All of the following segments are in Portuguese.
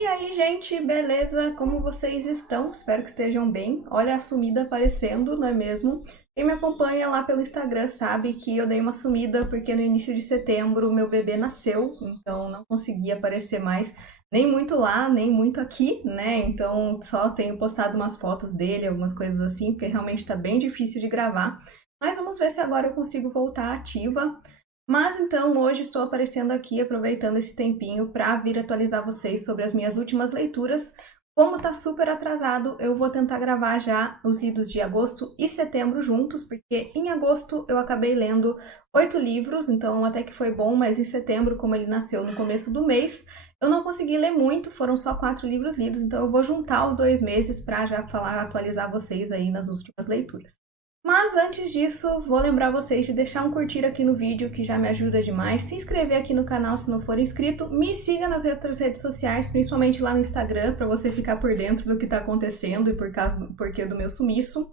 E aí, gente, beleza? Como vocês estão? Espero que estejam bem. Olha a sumida aparecendo, não é mesmo? Quem me acompanha lá pelo Instagram sabe que eu dei uma sumida porque no início de setembro o meu bebê nasceu, então não consegui aparecer mais nem muito lá, nem muito aqui, né? Então só tenho postado umas fotos dele, algumas coisas assim, porque realmente tá bem difícil de gravar. Mas vamos ver se agora eu consigo voltar ativa. Mas então hoje estou aparecendo aqui aproveitando esse tempinho para vir atualizar vocês sobre as minhas últimas leituras. Como tá super atrasado, eu vou tentar gravar já os lidos de agosto e setembro juntos, porque em agosto eu acabei lendo 8 livros, então até que foi bom, mas em setembro, como ele nasceu no começo do mês, eu não consegui ler muito, foram só 4 livros lidos, então eu vou juntar os 2 meses para já falar, atualizar vocês aí nas últimas leituras. Mas antes disso, vou lembrar vocês de deixar um curtir aqui no vídeo, que já me ajuda demais, se inscrever aqui no canal se não for inscrito, me siga nas outras redes sociais, principalmente lá no Instagram, para você ficar por dentro do que está acontecendo e por causa do porquê do meu sumiço.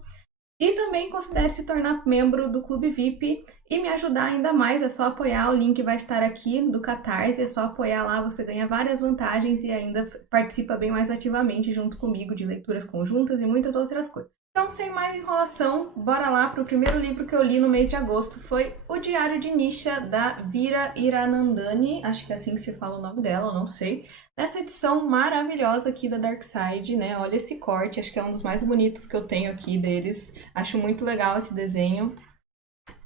E também considere se tornar membro do Clube VIP e me ajudar ainda mais, é só apoiar, o link vai estar aqui do Catarse, é só apoiar lá, você ganha várias vantagens e ainda participa bem mais ativamente junto comigo de leituras conjuntas e muitas outras coisas. Então, sem mais enrolação, bora lá para o primeiro livro que eu li no mês de agosto, foi O Diário de Nisha, da Vira Iranandani, acho que é assim que se fala o nome dela, eu não sei. Nessa edição maravilhosa aqui da Dark Side, né? Olha esse corte, acho que é um dos mais bonitos que eu tenho aqui deles. Acho muito legal esse desenho,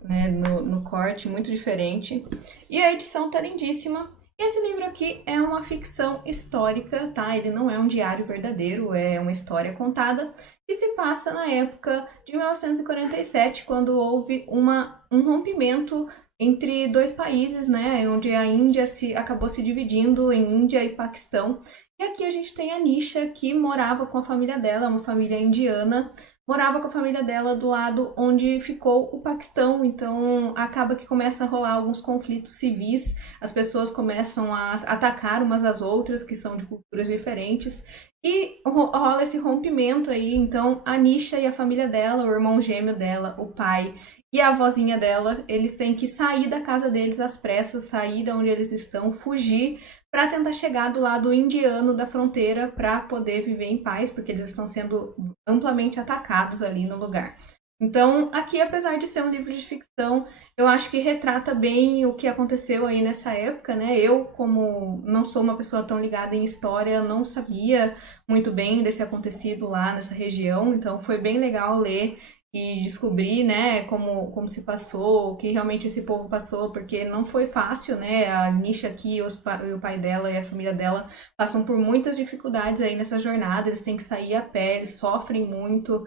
né? No corte, muito diferente. E a edição tá lindíssima. E esse livro aqui é uma ficção histórica, tá? Ele não é um diário verdadeiro, é uma história contada que se passa na época de 1947, quando houve um rompimento entre dois países, né? Onde a Índia acabou se dividindo em Índia e Paquistão. E aqui a gente tem a Nisha, que morava com a família dela, uma família indiana, morava com a família dela do lado onde ficou o Paquistão, então acaba que começa a rolar alguns conflitos civis, as pessoas começam a atacar umas às outras, que são de culturas diferentes, e rola esse rompimento aí, então a Nisha e a família dela, o irmão gêmeo dela, o pai e a avózinha dela, eles têm que sair da casa deles às pressas, sair de onde eles estão, fugir para tentar chegar do lado indiano da fronteira para poder viver em paz, porque eles estão sendo amplamente atacados ali no lugar. Então, aqui, apesar de ser um livro de ficção, eu acho que retrata bem o que aconteceu aí nessa época, né? Eu, como não sou uma pessoa tão ligada em história, não sabia muito bem desse acontecido lá nessa região, então foi bem legal ler e descobrir, né, como se passou, o que realmente esse povo passou, porque não foi fácil, né, a Nisha aqui, e o pai dela e a família dela passam por muitas dificuldades aí nessa jornada, eles têm que sair a pé, eles sofrem muito,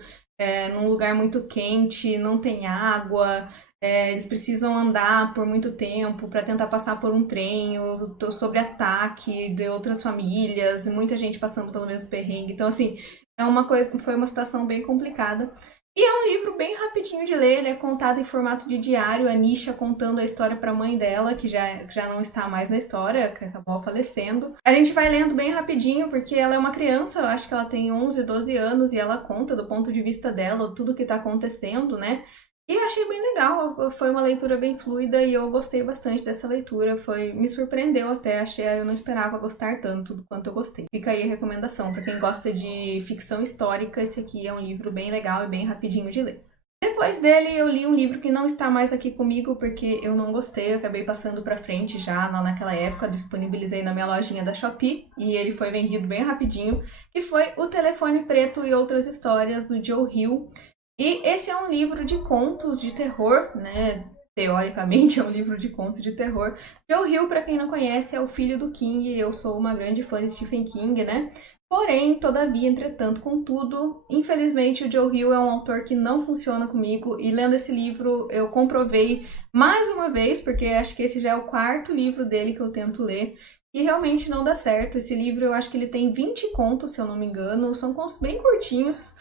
num lugar muito quente, não tem água, eles precisam andar por muito tempo para tentar passar por um trem, sobre ataque de outras famílias, muita gente passando pelo mesmo perrengue, então assim, foi uma situação bem complicada. E é um livro bem rapidinho de ler, ele é contado em formato de diário, a Nisha contando a história para a mãe dela, que já não está mais na história, que acabou falecendo. A gente vai lendo bem rapidinho, porque ela é uma criança, eu acho que ela tem 11, 12 anos, e ela conta do ponto de vista dela tudo que está acontecendo, né? E achei bem legal, foi uma leitura bem fluida e eu gostei bastante dessa leitura, me surpreendeu até, eu não esperava gostar tanto do quanto eu gostei. Fica aí a recomendação, para quem gosta de ficção histórica, esse aqui é um livro bem legal e bem rapidinho de ler. Depois dele, eu li um livro que não está mais aqui comigo porque eu não gostei, eu acabei passando pra frente já lá naquela época, disponibilizei na minha lojinha da Shopee e ele foi vendido bem rapidinho, que foi O Telefone Preto e Outras Histórias, do Joe Hill. E esse é um livro de contos de terror, né? Teoricamente é um livro de contos de terror. Joe Hill, para quem não conhece, é o filho do King, e eu sou uma grande fã de Stephen King, né? Porém, todavia, entretanto, contudo, infelizmente o Joe Hill é um autor que não funciona comigo, e lendo esse livro eu comprovei mais uma vez, porque acho que esse já é o quarto livro dele que eu tento ler, e realmente não dá certo. Esse livro eu acho que ele tem 20 contos, se eu não me engano, são contos bem curtinhos,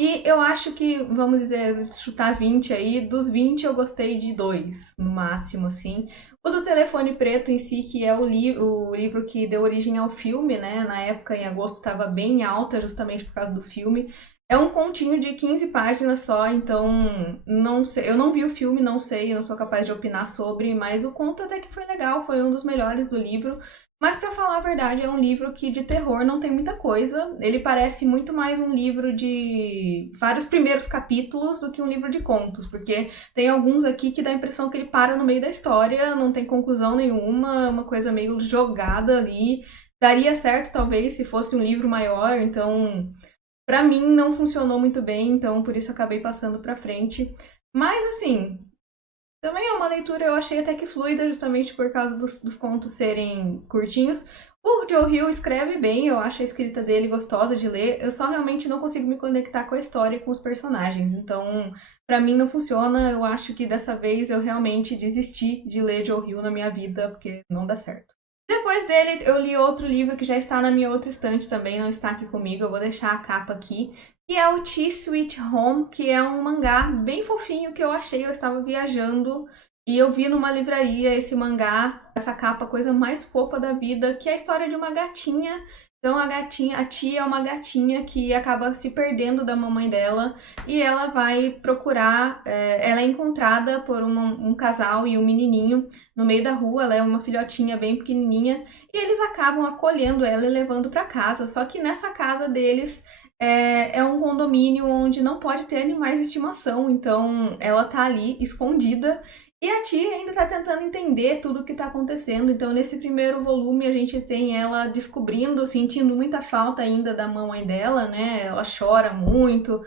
e eu acho que, vamos dizer, chutar 20 aí, dos 20 eu gostei de 2, no máximo, assim. O do Telefone Preto em si, que é o livro que deu origem ao filme, né? Na época, em agosto, estava bem alta, justamente por causa do filme. É um continho de 15 páginas só, então não sei, eu não vi o filme, não sei, eu não sou capaz de opinar sobre, mas o conto até que foi legal, foi um dos melhores do livro. Mas pra falar a verdade, é um livro que de terror não tem muita coisa. Ele parece muito mais um livro de vários primeiros capítulos do que um livro de contos, porque tem alguns aqui que dá a impressão que ele para no meio da história, não tem conclusão nenhuma, uma coisa meio jogada ali. Daria certo talvez se fosse um livro maior, então pra mim não funcionou muito bem, então por isso acabei passando pra frente. Mas assim, também é uma leitura eu achei até que fluida, justamente por causa dos contos serem curtinhos. O Joe Hill escreve bem, eu acho a escrita dele gostosa de ler, eu só realmente não consigo me conectar com a história e com os personagens, então pra mim não funciona, eu acho que dessa vez eu realmente desisti de ler Joe Hill na minha vida, porque não dá certo. Depois dele, eu li outro livro que já está na minha outra estante também, não está aqui comigo, eu vou deixar a capa aqui, que é o Tea Sweet Home, que é um mangá bem fofinho que eu achei, eu estava viajando e eu vi numa livraria esse mangá, essa capa, coisa mais fofa da vida, que é a história de uma gatinha. Então a tia é uma gatinha que acaba se perdendo da mamãe dela e ela vai procurar, ela é encontrada por um casal e um menininho no meio da rua, ela é uma filhotinha bem pequenininha e eles acabam acolhendo ela e levando para casa. Só que nessa casa deles é um condomínio onde não pode ter animais de estimação, então ela tá ali escondida e a tia ainda tá tentando entender tudo o que tá acontecendo. Então, nesse primeiro volume, a gente tem ela descobrindo, sentindo muita falta ainda da mamãe dela, né? Ela chora muito,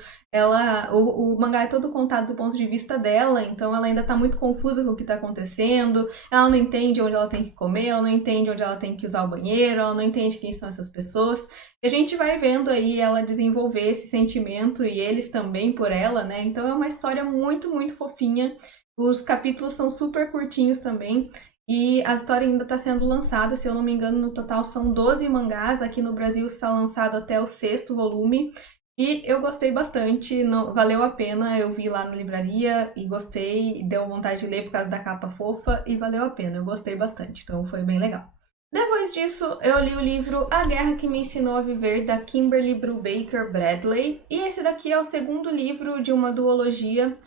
o mangá é todo contado do ponto de vista dela, então ela ainda tá muito confusa com o que tá acontecendo, ela não entende onde ela tem que comer, ela não entende onde ela tem que usar o banheiro, ela não entende quem são essas pessoas. E a gente vai vendo aí ela desenvolver esse sentimento e eles também por ela, né? Então é uma história muito, muito fofinha. Os capítulos são super curtinhos também. E a história ainda está sendo lançada, se eu não me engano, no total são 12 mangás. Aqui no Brasil está lançado até o 6º volume. E eu gostei bastante, valeu a pena, eu vi lá na livraria e gostei, deu vontade de ler por causa da capa fofa e valeu a pena, eu gostei bastante, então foi bem legal. Depois disso, eu li o livro A Guerra que Me Ensinou a Viver, da Kimberly Brubaker Bradley. E esse daqui é o segundo livro de uma duologia.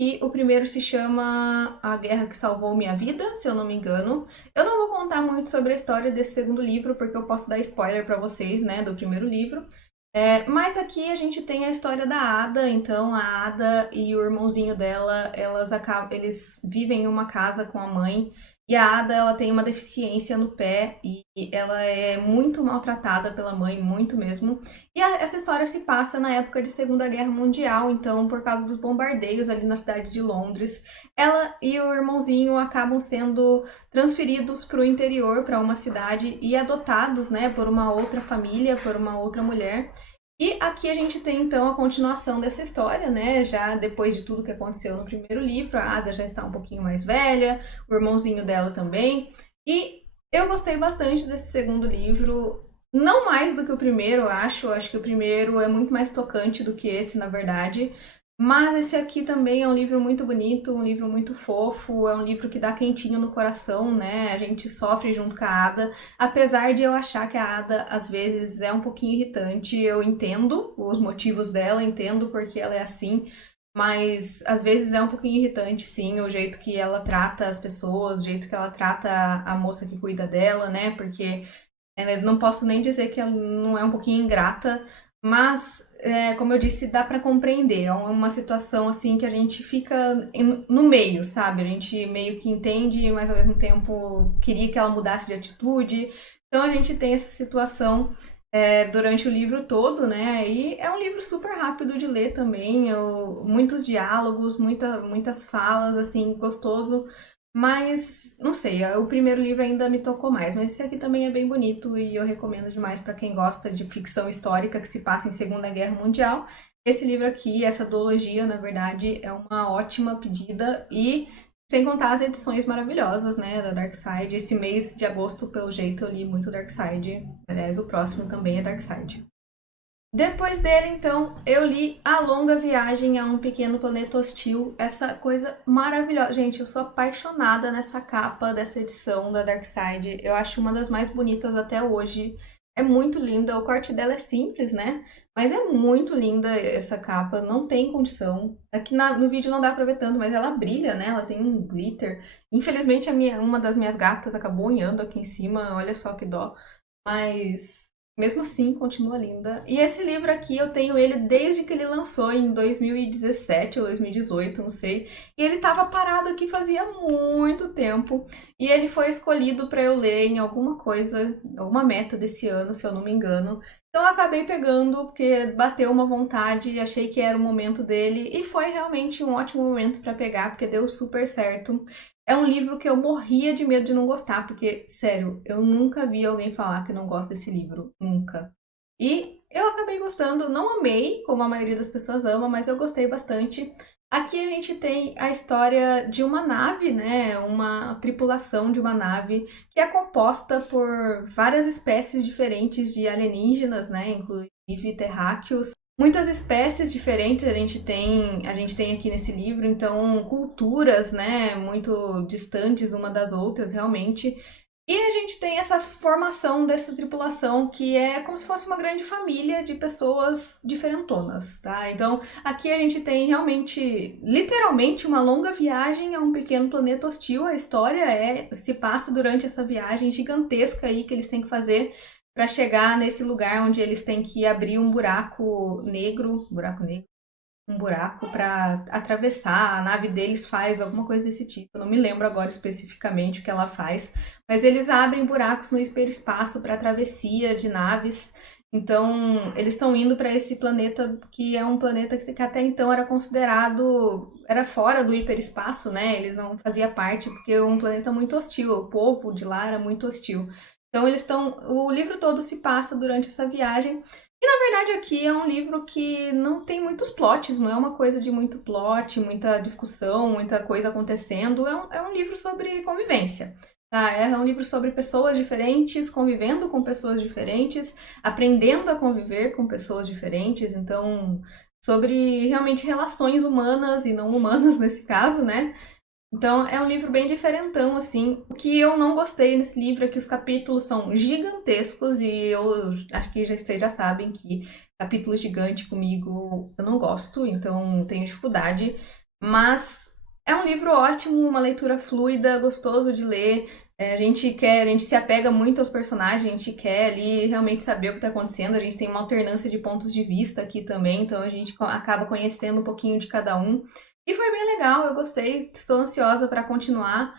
E o primeiro se chama A Guerra que Salvou Minha Vida, se eu não me engano. Eu não vou contar muito sobre a história desse segundo livro, porque eu posso dar spoiler pra vocês, né, do primeiro livro. Mas aqui a gente tem a história da Ada, então a Ada e o irmãozinho dela, eles vivem em uma casa com a mãe. E a Ada, ela tem uma deficiência no pé e ela é muito maltratada pela mãe, muito mesmo. E essa história se passa na época de Segunda Guerra Mundial, então por causa dos bombardeios ali na cidade de Londres, ela e o irmãozinho acabam sendo transferidos para o interior, para uma cidade e adotados, né, por uma outra família, por uma outra mulher. E aqui a gente tem então a continuação dessa história, né? Já depois de tudo que aconteceu no primeiro livro, a Ada já está um pouquinho mais velha, o irmãozinho dela também. E eu gostei bastante desse segundo livro, não mais do que o primeiro, eu acho. Eu acho que o primeiro é muito mais tocante do que esse, na verdade. Mas esse aqui também é um livro muito bonito, um livro muito fofo, é um livro que dá quentinho no coração, né? A gente sofre junto com a Ada, apesar de eu achar que a Ada às vezes é um pouquinho irritante. Eu entendo os motivos dela, entendo porque ela é assim, mas às vezes é um pouquinho irritante, sim, o jeito que ela trata as pessoas, o jeito que ela trata a moça que cuida dela, né? Porque não posso nem dizer que ela não é um pouquinho ingrata, mas, como eu disse, dá pra compreender. É uma situação assim que a gente fica no meio, sabe? A gente meio que entende, mas ao mesmo tempo queria que ela mudasse de atitude. Então a gente tem essa situação durante o livro todo, né? E é um livro super rápido de ler também, muitos diálogos, muitas falas, assim, gostoso. Mas, não sei, o primeiro livro ainda me tocou mais, mas esse aqui também é bem bonito e eu recomendo demais para quem gosta de ficção histórica que se passa em Segunda Guerra Mundial. Esse livro aqui, essa duologia, na verdade, é uma ótima pedida e sem contar as edições maravilhosas, né, da Darkside. Esse mês de agosto, pelo jeito, eu li muito Darkside. Aliás, o próximo também é Darkside. Depois dele, então, eu li A Longa Viagem a um Pequeno Planeta Hostil. Essa coisa maravilhosa. Gente, eu sou apaixonada nessa capa dessa edição da Darkside. Eu acho uma das mais bonitas até hoje. É muito linda, o corte dela é simples, né? Mas é muito linda essa capa, não tem condição. Aqui no vídeo não dá pra ver tanto, mas ela brilha, né? Ela tem um glitter. Infelizmente, uma das minhas gatas acabou unhando aqui em cima, olha só que dó. Mas mesmo assim, continua linda. E esse livro aqui eu tenho ele desde que ele lançou em 2017 ou 2018, não sei. E ele estava parado aqui fazia muito tempo. E ele foi escolhido para eu ler em alguma coisa, alguma meta desse ano, se eu não me engano. Então eu acabei pegando porque bateu uma vontade, achei que era o momento dele e foi realmente um ótimo momento para pegar, porque deu super certo. É um livro que eu morria de medo de não gostar, porque, sério, eu nunca vi alguém falar que não gosta desse livro. Nunca. E eu acabei gostando, não amei, como a maioria das pessoas ama, mas eu gostei bastante. Aqui a gente tem a história de uma nave, né? Uma tripulação de uma nave que é composta por várias espécies diferentes de alienígenas, né? Inclusive terráqueos. Muitas espécies diferentes a gente tem aqui nesse livro, então culturas, né, muito distantes uma das outras, realmente. E a gente tem essa formação dessa tripulação que é como se fosse uma grande família de pessoas diferentonas, tá? Então, aqui a gente tem realmente, literalmente, uma longa viagem a um pequeno planeta hostil. A história se passa durante essa viagem gigantesca aí que eles têm que fazer para chegar nesse lugar onde eles têm que abrir um buraco negro, um buraco para atravessar. A nave deles faz alguma coisa desse tipo. Eu não me lembro agora especificamente o que ela faz, mas eles abrem buracos no hiperespaço para travessia de naves. Então, eles estão indo para esse planeta que é um planeta que até então era fora do hiperespaço, né? Eles não faziam parte porque é um planeta muito hostil. O povo de lá era muito hostil. Então o livro todo se passa durante essa viagem. E na verdade aqui é um livro que não tem muitos plots, não é uma coisa de muito plot, muita discussão, muita coisa acontecendo. É um livro sobre convivência. Tá? É um livro sobre pessoas diferentes, convivendo com pessoas diferentes, aprendendo a conviver com pessoas diferentes. Então, sobre realmente relações humanas e não humanas nesse caso, né? Então, é um livro bem diferentão, assim. O que eu não gostei nesse livro é que os capítulos são gigantescos e eu acho que vocês já sabem que capítulo gigante comigo eu não gosto, então tenho dificuldade. Mas é um livro ótimo, uma leitura fluida, gostoso de ler. A gente se apega muito aos personagens, a gente quer ali realmente saber o que está acontecendo. A gente tem uma alternância de pontos de vista aqui também, então a gente acaba conhecendo um pouquinho de cada um. E foi bem legal, eu gostei, estou ansiosa para continuar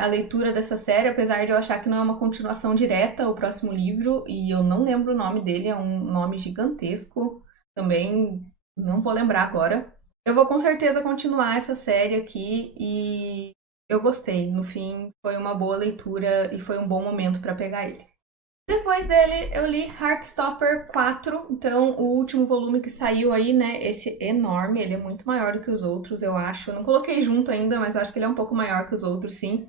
a leitura dessa série, apesar de eu achar que não é uma continuação direta ao próximo livro, e eu não lembro o nome dele, é um nome gigantesco, também não vou lembrar agora. Eu vou com certeza continuar essa série aqui e eu gostei, no fim foi uma boa leitura e foi um bom momento para pegar ele. Depois dele, eu li Heartstopper 4, então o último volume que saiu aí, né? Esse enorme, ele é muito maior do que os outros, eu acho. Eu não coloquei junto ainda, mas eu acho que ele é um pouco maior que os outros, sim.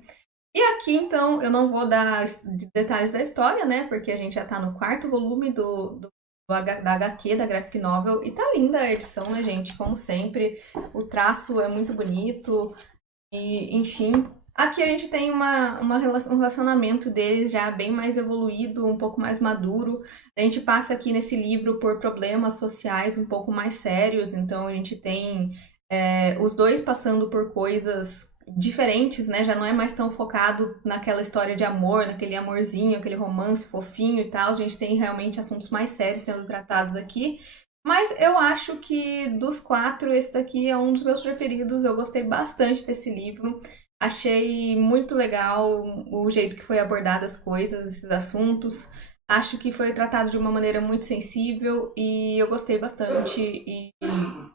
E aqui, então, eu não vou dar detalhes da história, né? Porque a gente já tá no quarto volume da HQ, da Graphic Novel, e tá linda a edição, né, gente? Como sempre, o traço é muito bonito, e enfim. Aqui a gente tem um relacionamento deles já bem mais evoluído, um pouco mais maduro. A gente passa aqui nesse livro por problemas sociais um pouco mais sérios, então a gente tem os dois passando por coisas diferentes, né? Já não é mais tão focado naquela história de amor, naquele amorzinho, aquele romance fofinho e tal. A gente tem realmente assuntos mais sérios sendo tratados aqui. Mas eu acho que dos quatro, esse daqui é um dos meus preferidos. Eu gostei bastante desse livro. Achei muito legal o jeito que foi abordado as coisas, esses assuntos. Acho que foi tratado de uma maneira muito sensível e eu gostei bastante e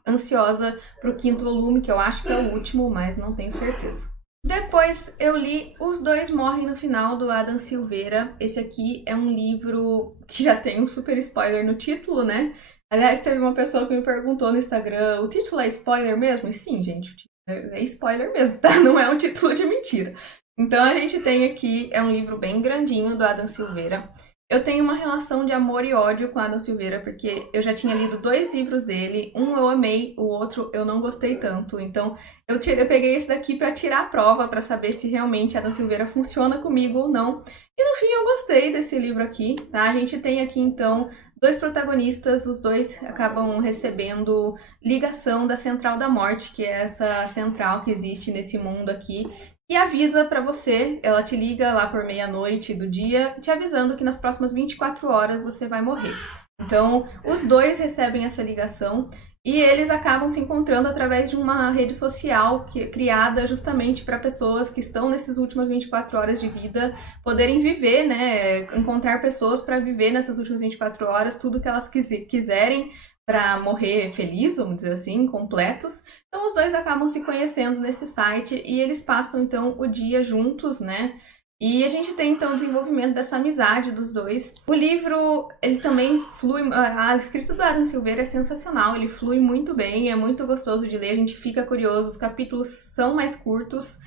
ansiosa para o quinto volume, que eu acho que é o último, mas não tenho certeza. Depois eu li Os Dois Morrem no Final, do Adam Silveira. Esse aqui é um livro que já tem um super spoiler no título, né? Aliás, teve uma pessoa que me perguntou no Instagram, o título é spoiler mesmo? E sim, gente, é spoiler mesmo, tá? Não é um título de mentira. Então a gente tem aqui, é um livro bem grandinho do Adam Silveira. Eu tenho uma relação de amor e ódio com Adam Silveira, porque eu já tinha lido 2 livros dele, um eu amei, o outro eu não gostei tanto. Então eu peguei esse daqui pra tirar a prova, pra saber se realmente Adam Silveira funciona comigo ou não. E no fim eu gostei desse livro aqui, tá? A gente tem aqui então 2 protagonistas, os 2 acabam recebendo ligação da Central da Morte, que é essa central que existe nesse mundo aqui, e avisa pra você, ela te liga lá por meia-noite do dia, te avisando que nas próximas 24 horas você vai morrer. Então, os 2 recebem essa ligação e eles acabam se encontrando através de uma rede social criada justamente para pessoas que estão nessas últimas 24 horas de vida poderem viver, né? Encontrar pessoas para viver nessas últimas 24 horas tudo que elas quiserem para morrer feliz, vamos dizer assim, completos. Então os 2 acabam se conhecendo nesse site e eles passam então o dia juntos, né? E a gente tem então o desenvolvimento dessa amizade dos 2. O livro, ele também flui, a escrita do Adam Silveira é sensacional, ele flui muito bem, é muito gostoso de ler, a gente fica curioso, os capítulos são mais curtos,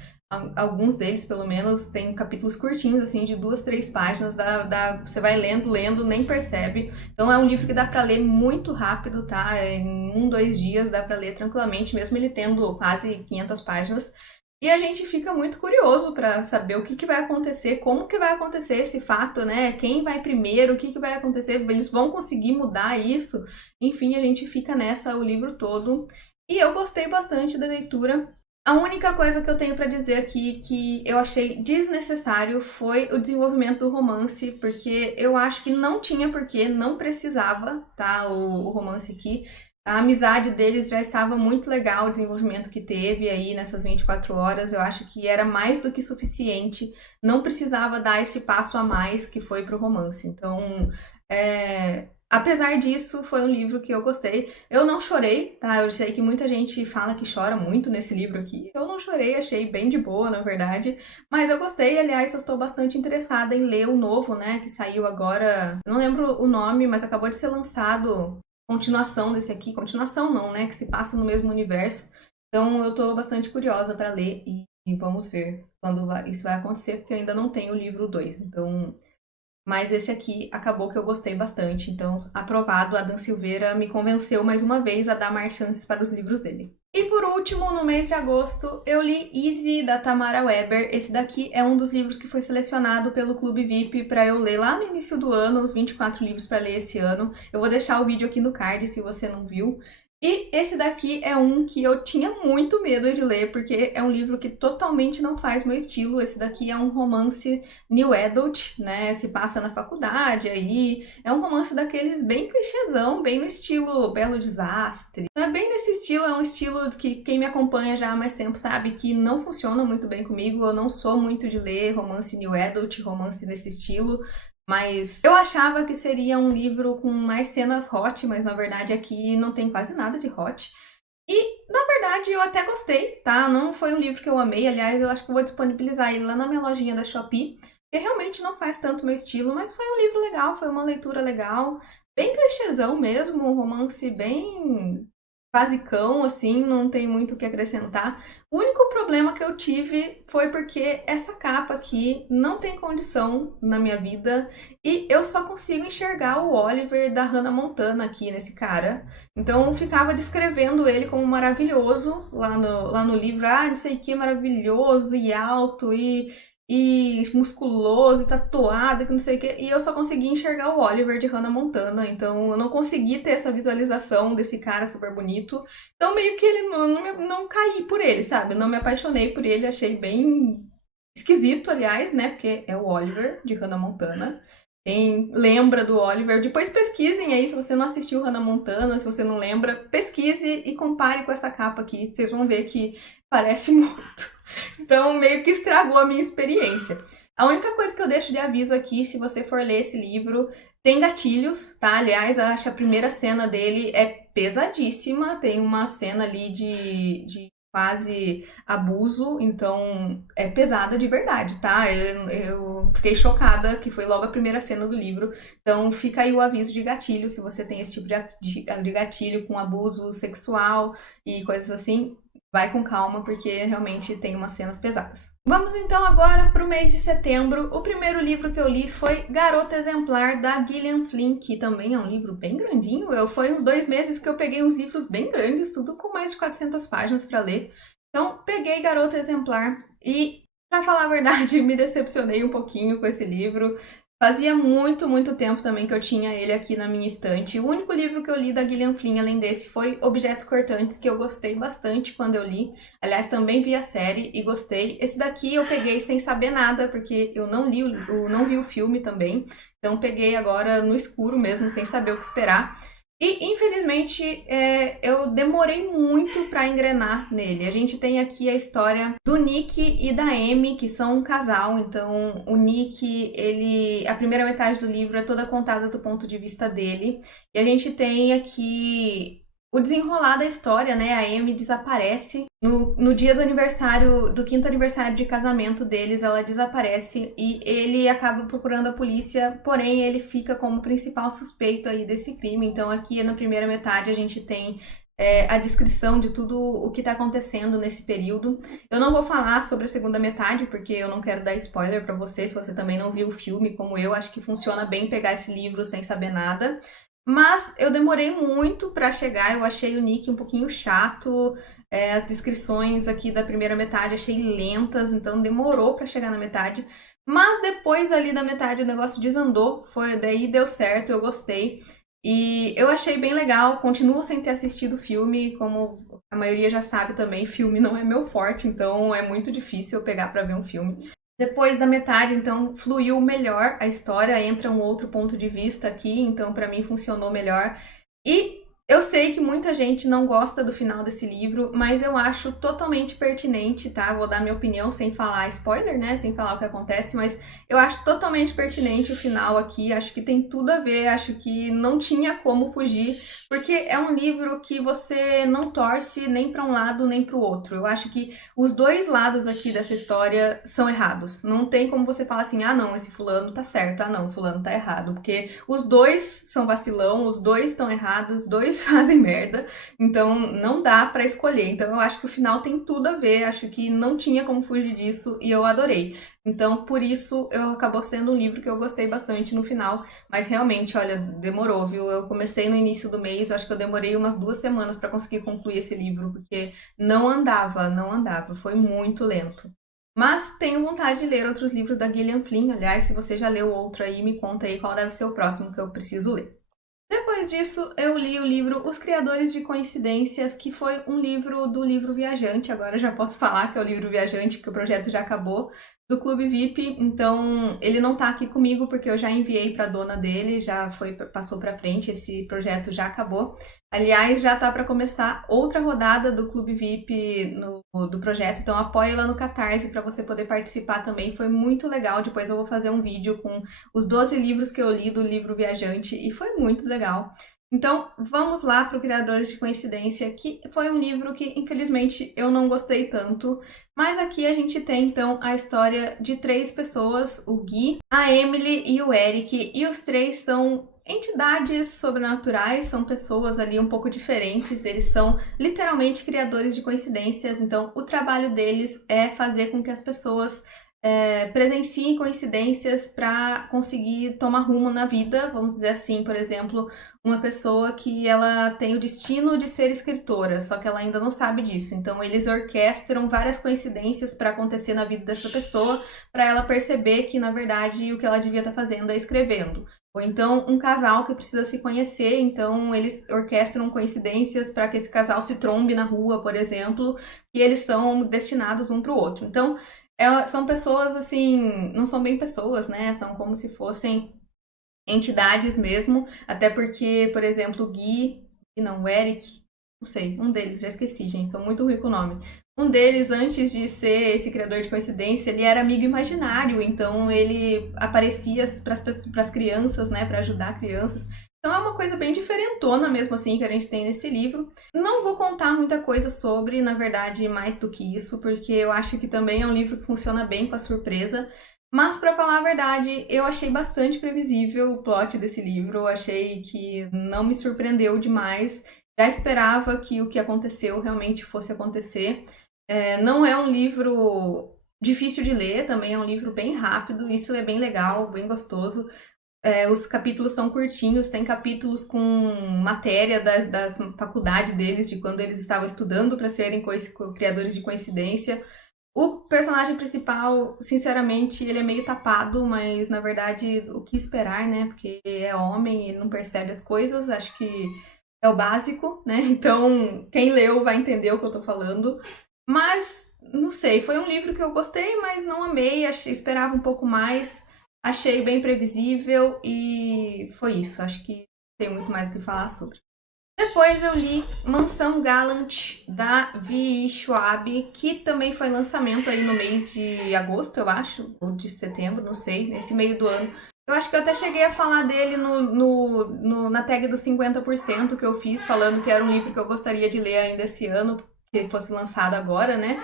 alguns deles pelo menos tem capítulos curtinhos, assim, de 2, 3 páginas, você vai lendo, nem percebe. Então é um livro que dá pra ler muito rápido, tá? Em 1, 2 dias dá pra ler tranquilamente, mesmo ele tendo quase 500 páginas. E a gente fica muito curioso para saber o que vai acontecer, como que vai acontecer esse fato, né? Quem vai primeiro, o que vai acontecer, eles vão conseguir mudar isso? Enfim, a gente fica nessa o livro todo. E eu gostei bastante da leitura. A única coisa que eu tenho para dizer aqui que eu achei desnecessário foi o desenvolvimento do romance, porque eu acho que não tinha porquê, não precisava, tá? O romance aqui. A amizade deles já estava muito legal, o desenvolvimento que teve aí nessas 24 horas. Eu acho que era mais do que suficiente. Não precisava dar esse passo a mais que foi pro romance. Então, apesar disso, foi um livro que eu gostei. Eu não chorei, tá? Eu sei que muita gente fala que chora muito nesse livro aqui. Eu não chorei, achei bem de boa, na verdade. Mas eu gostei, aliás, eu estou bastante interessada em ler o novo, né? Que saiu agora. Eu não lembro o nome, mas acabou de ser lançado. Continuação desse aqui. Continuação não, né? Que se passa no mesmo universo. Então eu tô bastante curiosa para ler e vamos ver quando isso vai acontecer, porque eu ainda não tenho o livro 2. Então. Mas esse aqui acabou que eu gostei bastante. Então, aprovado, Adam Silveira me convenceu mais uma vez a dar mais chances para os livros dele. E por último, no mês de agosto, eu li Easy, da Tamara Weber. Esse daqui é um dos livros que foi selecionado pelo Clube VIP para eu ler lá no início do ano, os 24 livros para ler esse ano. Eu vou deixar o vídeo aqui no card se você não viu. E esse daqui é um que eu tinha muito medo de ler, porque é um livro que totalmente não faz meu estilo. Esse daqui é um romance new adult, né? Se passa na faculdade aí. É um romance daqueles bem clichêzão, bem no estilo Belo Desastre. Não é bem nesse estilo, é um estilo que quem me acompanha já há mais tempo sabe que não funciona muito bem comigo. Eu não sou muito de ler romance new adult, romance desse estilo. Mas eu achava que seria um livro com mais cenas hot, mas na verdade aqui não tem quase nada de hot. E, na verdade, eu até gostei, tá? Não foi um livro que eu amei, aliás, eu acho que eu vou disponibilizar ele lá na minha lojinha da Shopee, porque realmente não faz tanto meu estilo, mas foi um livro legal, foi uma leitura legal, bem clichêzão mesmo, um romance bem basicão, assim, não tem muito o que acrescentar. O único problema que eu tive foi porque essa capa aqui não tem condição na minha vida e eu só consigo enxergar o Oliver da Hannah Montana aqui nesse cara. Então eu ficava descrevendo ele como maravilhoso lá no livro. Ah, não sei o que, maravilhoso e alto e musculoso e tatuado, que não sei o que. E eu só consegui enxergar o Oliver de Hannah Montana. Então eu não consegui ter essa visualização desse cara super bonito. Então meio que ele não caí por ele, sabe? Eu não me apaixonei por ele, achei bem esquisito, aliás, né? Porque é o Oliver de Hannah Montana. Quem lembra do Oliver, depois pesquisem aí, se você não assistiu Hannah Montana, se você não lembra, pesquise e compare com essa capa aqui. Vocês vão ver que parece muito. Então, meio que estragou a minha experiência. A única coisa que eu deixo de aviso aqui, se você for ler esse livro, tem gatilhos, tá? Aliás, acho que a primeira cena dele é pesadíssima. Tem uma cena ali de quase abuso, então é pesada de verdade, tá? Eu fiquei chocada, que foi logo a primeira cena do livro. Então fica aí o aviso de gatilho, se você tem esse tipo de gatilho com abuso sexual e coisas assim, vai com calma, porque realmente tem umas cenas pesadas. Vamos então agora para o mês de setembro. O primeiro livro que eu li foi Garota Exemplar, da Gillian Flynn, que também é um livro bem grandinho. Foi uns 2 meses que eu peguei uns livros bem grandes, tudo com mais de 400 páginas para ler. Então, peguei Garota Exemplar e, pra falar a verdade, me decepcionei um pouquinho com esse livro. Fazia muito tempo também que eu tinha ele aqui na minha estante. O único livro que eu li da Gillian Flynn, além desse, foi Objetos Cortantes, que eu gostei bastante quando eu li. Aliás, também vi a série e gostei. Esse daqui eu peguei sem saber nada, porque eu não vi o filme também. Então peguei agora no escuro mesmo, sem saber o que esperar. E, infelizmente, eu demorei muito para engrenar nele. A gente tem aqui a história do Nick e da Amy, que são um casal. Então, o Nick, a primeira metade do livro é toda contada do ponto de vista dele. E a gente tem aqui o desenrolar da história, né? A Amy desaparece. No dia do aniversário, do 5º aniversário de casamento deles, ela desaparece e ele acaba procurando a polícia, porém ele fica como principal suspeito aí desse crime. Então aqui na primeira metade a gente tem a descrição de tudo o que está acontecendo nesse período. Eu não vou falar sobre a segunda metade, porque eu não quero dar spoiler para você, se você também não viu o filme como eu, acho que funciona bem pegar esse livro sem saber nada. Mas eu demorei muito para chegar, eu achei o Nick um pouquinho chato, as descrições aqui da primeira metade achei lentas, então demorou para chegar na metade. Mas depois ali da metade o negócio desandou, daí deu certo, eu gostei. E eu achei bem legal, continuo sem ter assistido o filme, como a maioria já sabe também, filme não é meu forte, então é muito difícil eu pegar para ver um filme. Depois da metade, então, fluiu melhor a história, entra um outro ponto de vista aqui, então pra mim funcionou melhor. E eu sei que muita gente não gosta do final desse livro, mas eu acho totalmente pertinente, tá? Vou dar minha opinião sem falar spoiler, né? Sem falar o que acontece, mas eu acho totalmente pertinente o final aqui, acho que tem tudo a ver, acho que não tinha como fugir, porque é um livro que você não torce nem para um lado nem para o outro. Eu acho que os dois lados aqui dessa história são errados. Não tem como você falar assim, ah não, esse fulano tá certo, ah não, fulano tá errado, porque os dois são vacilão, os dois estão errados, os dois fazem merda, então não dá pra escolher. Então eu acho que o final tem tudo a ver, acho que não tinha como fugir disso e eu adorei. Então por isso acabou sendo um livro que eu gostei bastante no final, mas realmente, olha, demorou, viu? Eu comecei no início do mês, acho que eu demorei umas 2 semanas pra conseguir concluir esse livro, porque não andava, foi muito lento. Mas tenho vontade de ler outros livros da Gillian Flynn, aliás, se você já leu outro aí, me conta aí qual deve ser o próximo que eu preciso ler. Depois disso, eu li o livro Os Criadores de Coincidências, que foi um livro do Livro Viajante. Agora eu já posso falar que é o Livro Viajante, porque o projeto já acabou, do Clube VIP. Então, ele não tá aqui comigo, porque eu já enviei para a dona dele, passou para frente, esse projeto já acabou. Aliás, já tá para começar outra rodada do Clube VIP do projeto, então apoia lá no Catarse para você poder participar também. Foi muito legal. Depois eu vou fazer um vídeo com os 12 livros que eu li do Livro Viajante e foi muito legal. Então, vamos lá para o Criadores de Coincidência, que foi um livro que, infelizmente, eu não gostei tanto. Mas aqui a gente tem, então, a história de 3 pessoas, o Gui, a Emily e o Eric, e os 3 são entidades sobrenaturais, são pessoas ali um pouco diferentes, eles são literalmente criadores de coincidências, então o trabalho deles é fazer com que as pessoas presenciem coincidências para conseguir tomar rumo na vida, vamos dizer assim, por exemplo, uma pessoa que ela tem o destino de ser escritora, só que ela ainda não sabe disso, então eles orquestram várias coincidências para acontecer na vida dessa pessoa, para ela perceber que na verdade o que ela devia estar fazendo é escrevendo. Ou então um casal que precisa se conhecer, então eles orquestram coincidências para que esse casal se trombe na rua, por exemplo, e eles são destinados um para o outro. Então, são pessoas assim, não são bem pessoas, né? São como se fossem entidades mesmo, até porque, por exemplo, o Eric, não sei, um deles, já esqueci, gente, sou muito ruim com o nome. Um deles, antes de ser esse criador de coincidência, ele era amigo imaginário, então ele aparecia para as crianças, né, para ajudar crianças. Então é uma coisa bem diferentona mesmo assim que a gente tem nesse livro. Não vou contar muita coisa sobre, na verdade, mais do que isso, porque eu acho que também é um livro que funciona bem com a surpresa. Mas, pra falar a verdade, eu achei bastante previsível o plot desse livro, eu achei que não me surpreendeu demais. já esperava que o que aconteceu realmente fosse acontecer. Não é um livro difícil de ler, também é um livro bem rápido, isso é bem legal, bem gostoso. Os capítulos são curtinhos, tem capítulos com matéria das faculdades deles, de quando eles estavam estudando para serem criadores de coincidência. O personagem principal, sinceramente, ele é meio tapado, mas na verdade o que esperar, né? Porque é homem, ele não percebe as coisas, acho que é o básico, né? Então, quem leu vai entender o que eu tô falando. Mas, não sei, foi um livro que eu gostei, mas não amei, esperava um pouco mais, achei bem previsível e foi isso. Acho que tem muito mais o que falar sobre. Depois eu li Mansão Gallant, da V.E. Schwab, que também foi lançamento aí no mês de agosto, eu acho, ou de setembro, não sei, nesse meio do ano. Eu acho que eu até cheguei a falar dele na tag dos 50% que eu fiz, falando que era um livro que eu gostaria de ler ainda esse ano, que ele fosse lançado agora, né?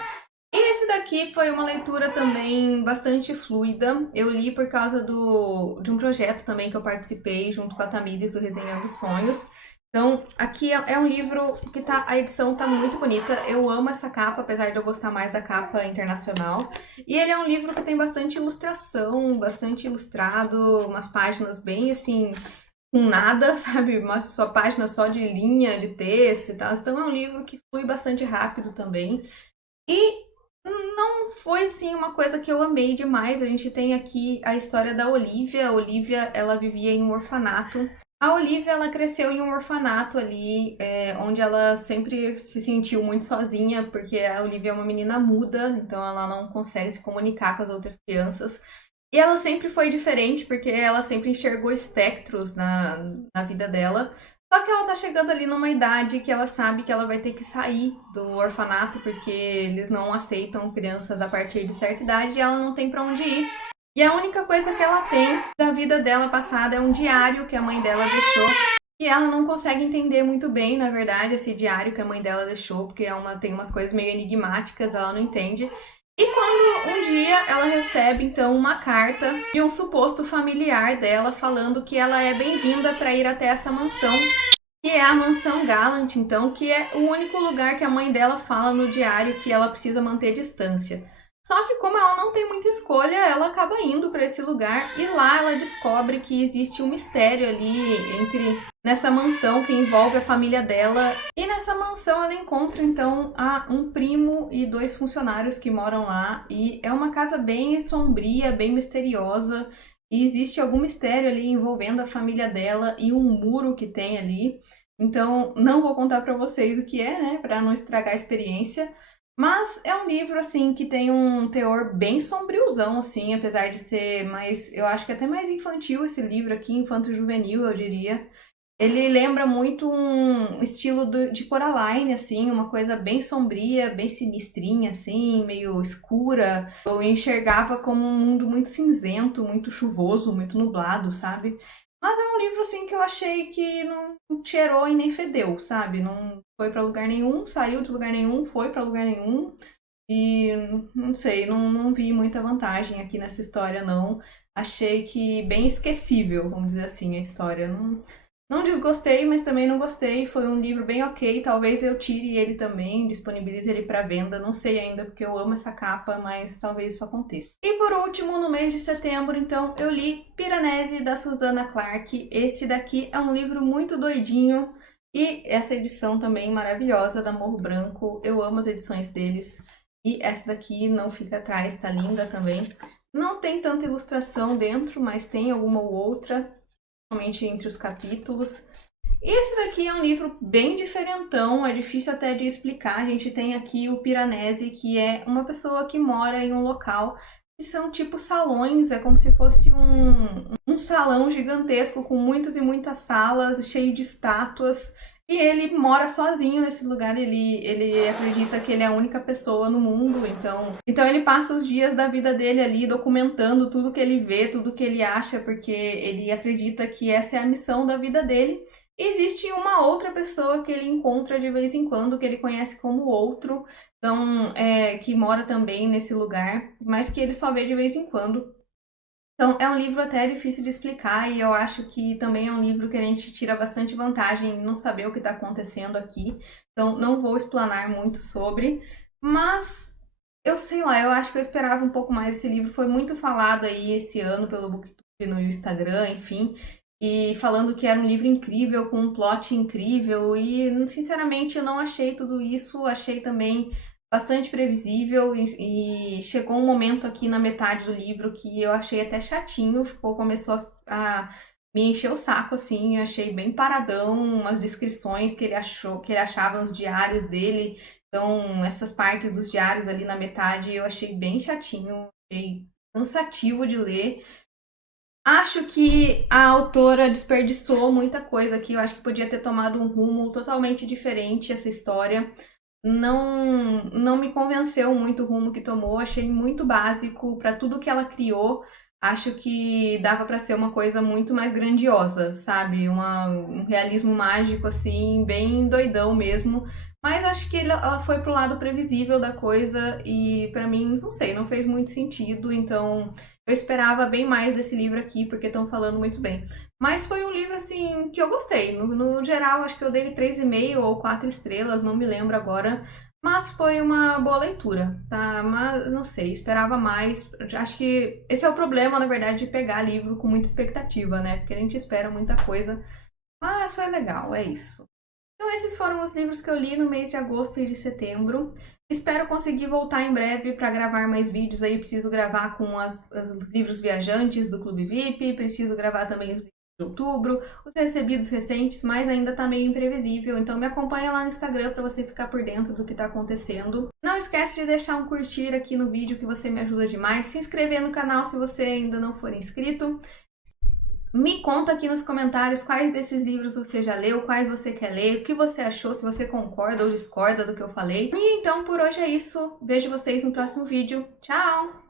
E esse daqui foi uma leitura também bastante fluida. Eu li por causa de um projeto também que eu participei junto com a Tamires do Resenhando Sonhos. Então, aqui é um livro que a edição tá muito bonita. Eu amo essa capa, apesar de eu gostar mais da capa internacional. E ele é um livro que tem bastante ilustração, bastante ilustrado, umas páginas bem assim, com nada, sabe? Uma só página só de linha, de texto e tal. Então é um livro que flui bastante rápido também. E não foi, assim, uma coisa que eu amei demais. A gente tem aqui a história da Olivia. A Olivia, ela vivia em um orfanato. A Olivia, ela cresceu em um orfanato ali, onde ela sempre se sentiu muito sozinha, porque a Olivia é uma menina muda, então ela não consegue se comunicar com as outras crianças. E ela sempre foi diferente, porque ela sempre enxergou espectros na vida dela. Só que ela tá chegando ali numa idade que ela sabe que ela vai ter que sair do orfanato, porque eles não aceitam crianças a partir de certa idade e ela não tem pra onde ir. E a única coisa que ela tem da vida dela passada é um diário que a mãe dela deixou. E ela não consegue entender muito bem, na verdade, esse diário que a mãe dela deixou, porque tem umas coisas meio enigmáticas, ela não entende. E quando um dia ela recebe então uma carta de um suposto familiar dela falando que ela é bem-vinda para ir até essa mansão, que é a Mansão Gallant, então, que é o único lugar que a mãe dela fala no diário que ela precisa manter distância. Só que como ela não tem muita escolha, ela acaba indo para esse lugar e lá ela descobre que existe um mistério ali nessa mansão que envolve a família dela. E nessa mansão ela encontra então um primo e 2 funcionários que moram lá e é uma casa bem sombria, bem misteriosa. E existe algum mistério ali envolvendo a família dela e um muro que tem ali. Então, não vou contar para vocês o que é, né, para não estragar a experiência. Mas é um livro, assim, que tem um teor bem sombriozão, assim, apesar de ser mais... Eu acho que até mais infantil esse livro aqui, infanto-juvenil, eu diria. Ele lembra muito um estilo de Coraline, assim, uma coisa bem sombria, bem sinistrinha, assim, meio escura. Eu enxergava como um mundo muito cinzento, muito chuvoso, muito nublado, sabe? Mas é um livro, assim, que eu achei que não cheirou e nem fedeu, sabe? Não foi pra lugar nenhum, saiu de lugar nenhum, foi pra lugar nenhum. E não sei, não vi muita vantagem aqui nessa história, não. Achei que bem esquecível, vamos dizer assim, a história. Não desgostei, mas também não gostei. Foi um livro bem ok. Talvez eu tire ele também, disponibilize ele para venda. Não sei ainda, porque eu amo essa capa, mas talvez isso aconteça. E por último, no mês de setembro, então, eu li Piranesi, da Susanna Clarke. Esse daqui é um livro muito doidinho. E essa edição também maravilhosa da Morro Branco. Eu amo as edições deles. E essa daqui não fica atrás, tá linda também. Não tem tanta ilustração dentro, mas tem alguma ou outra, principalmente entre os capítulos. E esse daqui é um livro bem diferentão, é difícil até de explicar. A gente tem aqui o Piranesi, que é uma pessoa que mora em um local que são tipo salões, é como se fosse um salão gigantesco com muitas e muitas salas, cheio de estátuas. E ele mora sozinho nesse lugar, ele acredita que ele é a única pessoa no mundo, então ele passa os dias da vida dele ali documentando tudo que ele vê, tudo que ele acha, porque ele acredita que essa é a missão da vida dele. E existe uma outra pessoa que ele encontra de vez em quando, que ele conhece como outro, então, que mora também nesse lugar, mas que ele só vê de vez em quando. Então, é um livro até difícil de explicar e eu acho que também é um livro que a gente tira bastante vantagem em não saber o que está acontecendo aqui. Então, não vou explanar muito sobre, mas eu sei lá, eu acho que eu esperava um pouco mais. Esse livro foi muito falado aí esse ano pelo BookTube, no Instagram, enfim, e falando que era um livro incrível, com um plot incrível, e sinceramente eu não achei tudo isso, achei também bastante previsível e chegou um momento aqui na metade do livro que eu achei até chatinho, começou a me encher o saco, assim, eu achei bem paradão, umas descrições que ele achava nos diários dele, então essas partes dos diários ali na metade eu achei bem chatinho, achei cansativo de ler. Acho que a autora desperdiçou muita coisa aqui, eu acho que podia ter tomado um rumo totalmente diferente essa história. Não me convenceu muito o rumo que tomou, achei muito básico para tudo que ela criou. Acho que dava para ser uma coisa muito mais grandiosa, sabe? Um realismo mágico, assim, bem doidão mesmo. Mas acho que ela foi pro lado previsível da coisa e para mim, não sei, não fez muito sentido. Então eu esperava bem mais desse livro aqui, porque estão falando muito bem. Mas foi um livro, assim, que eu gostei. No geral, acho que eu dei 3,5 ou 4 estrelas, não me lembro agora. Mas foi uma boa leitura, tá? Mas não sei, esperava mais. Acho que esse é o problema, na verdade, de pegar livro com muita expectativa, né? Porque a gente espera muita coisa. Mas foi legal, é isso. Então, esses foram os livros que eu li no mês de agosto e de setembro. Espero conseguir voltar em breve para gravar mais vídeos aí. Preciso gravar com os livros viajantes do Clube VIP, preciso gravar também os livros de outubro, os recebidos recentes, mas ainda tá meio imprevisível, então me acompanha lá no Instagram para você ficar por dentro do que tá acontecendo. Não esquece de deixar um curtir aqui no vídeo que você me ajuda demais, se inscrever no canal se você ainda não for inscrito. Me conta aqui nos comentários quais desses livros você já leu, quais você quer ler, o que você achou, se você concorda ou discorda do que eu falei. E então por hoje é isso, vejo vocês no próximo vídeo. Tchau!